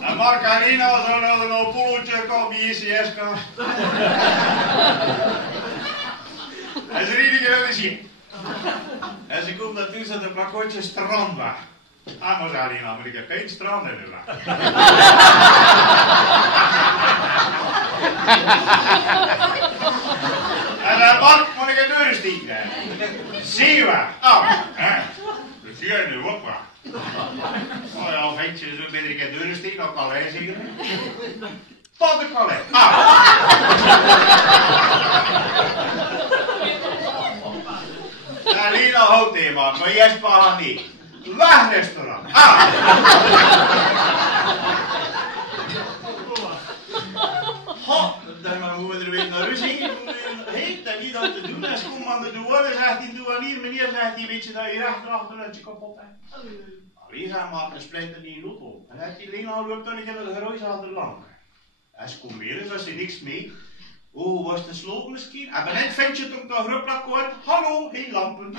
En Margarina was er nog poeltje kwam ICS kan. En ze rieden ik even zien. En ze komt naartoe zat een pakkotje strandbaar. Ah, Margarina, maar ik heb geen strand in de laag. En Mark, moet ik een deur stieken? Zie je waar? Ah, hè? Dat zie je nu ook maar. Oh ja, ventje, zo ben ik een deur stieken, ook al eens hier. Tot de collet. Ah. En Lina houdt die man, maar Jesper had niet. Wegrestaurant. Ah. Ho, dan maar hoe we er weer naar huis heen. Heet dat niet dat te doen. Als kom aan de douane, zegt hij, douanier, meneer, zegt hij, weet je dat je rechter dat je kapot hebt. Hier zijn maar een splinter die loopt op. En heeft die Lina loopt dan in het geruis aan de lang. Als je komt weer eens, als je niks mee. Oh, was de sloop misschien? En net vind je het ook nog ruppelakkoord. Hallo, geen lampen.